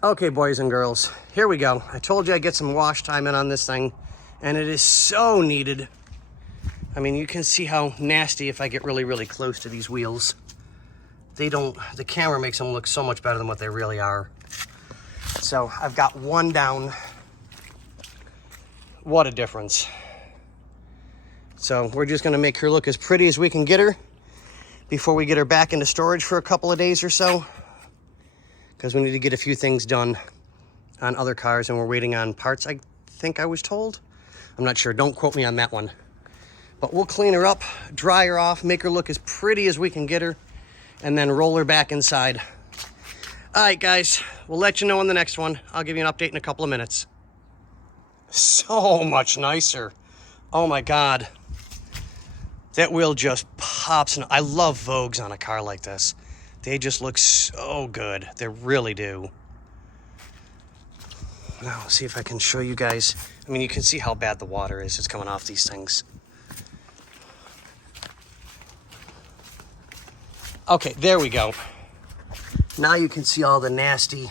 Okay, boys and girls, here we go. I told you I'd get some wash time in on this thing, and it is so needed. I mean, you can see how nasty if I get really, really close to these wheels. The camera makes them look so much better than what they really are. So I've got one down. What a difference. So we're just gonna make her look as pretty as we can get her before we get her back into storage for a couple of days or so, because we need to get a few things done on other cars and we're waiting on parts, I think I was told. I'm not sure, don't quote me on that one. But we'll clean her up, dry her off, make her look as pretty as we can get her, and then roll her back inside. All right, guys, we'll let you know on the next one. I'll give you an update in a couple of minutes. So much nicer. Oh my God. That wheel just pops. And I love Vogues on a car like this. They just look so good. They really do. Now, see if I can show you guys. I mean, you can see how bad the water is. It's coming off these things. Okay, there we go. Now you can see all the nasty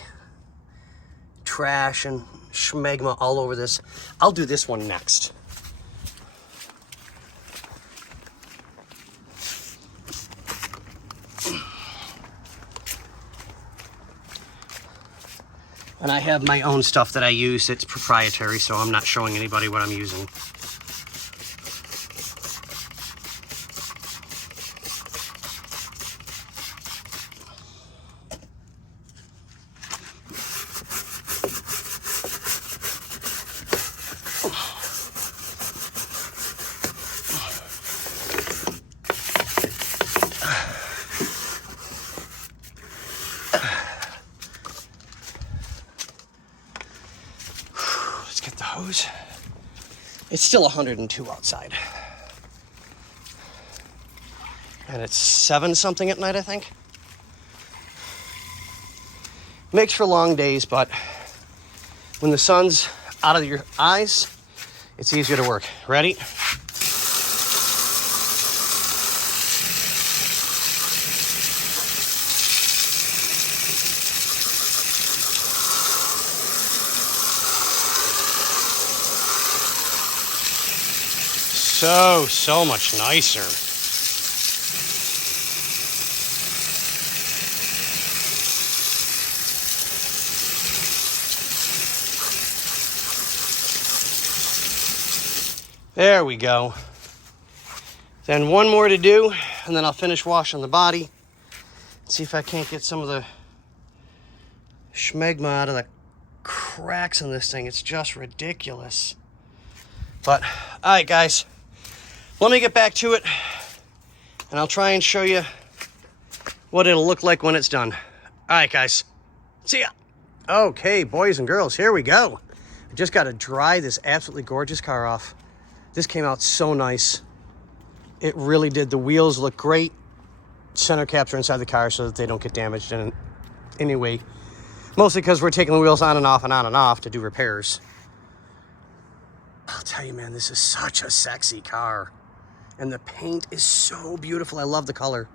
trash and schmegma all over this. I'll do this one next. And I have my own stuff that I use. It's proprietary, so I'm not showing anybody what I'm using. The hose. It's still 102 outside. And it's 7 something at night, I think. Makes for long days, but when the sun's out of your eyes, it's easier to work. Ready? So much nicer. There we go. Then one more to do, and then I'll finish washing the body. See if I can't get some of the schmegma out of the cracks in this thing. It's just ridiculous. But, all right, guys. Let me get back to it, and I'll try and show you what it'll look like when it's done. All right, guys. See ya. Okay, boys and girls, here we go. I just got to dry this absolutely gorgeous car off. This came out so nice. It really did. The wheels look great. Center caps are inside the car so that they don't get damaged in any way. Mostly because we're taking the wheels on and off and on and off to do repairs. I'll tell you, man, this is such a sexy car. And the paint is so beautiful. I love the color.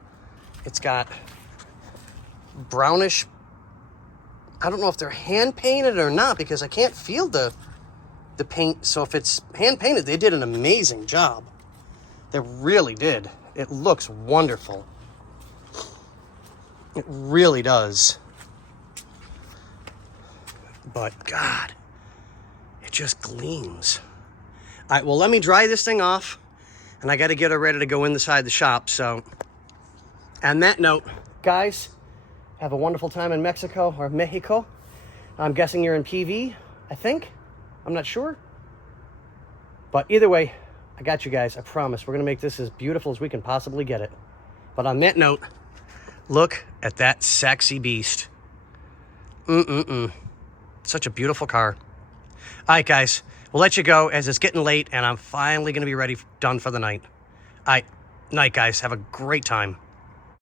It's got brownish. I don't know if they're hand painted or not because I can't feel the paint. So if it's hand painted, they did an amazing job. They really did. It looks wonderful. It really does. But God, it just gleams. All right, well, let me dry this thing off. And I got to get her ready to go inside the shop. So, on that note, guys, have a wonderful time in Mexico or Mexico. I'm guessing you're in PV, I think. I'm not sure. But either way, I got you guys. I promise. We're going to make this as beautiful as we can possibly get it. But on that note, look at that sexy beast. Such a beautiful car. All right, guys. We'll let you go as it's getting late and I'm finally going to be done for the night. All right. Night, guys. Have a great time.